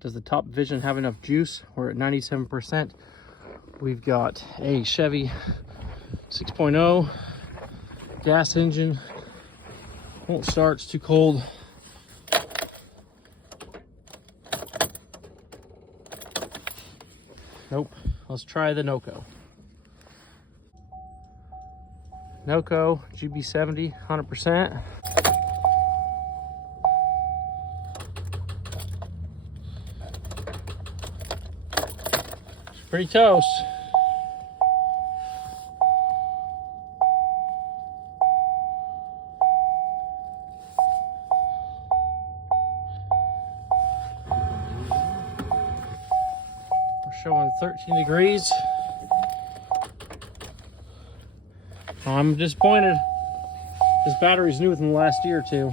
Does the top vision have enough juice? We're at 97%. We've got a Chevy 6.0 gas engine. Won't start, it's too cold. Nope. Let's try the Noco. Noco GB70, 100%. It's pretty toast. We're showing 13 degrees. I'm disappointed. This battery's new within the last year or two.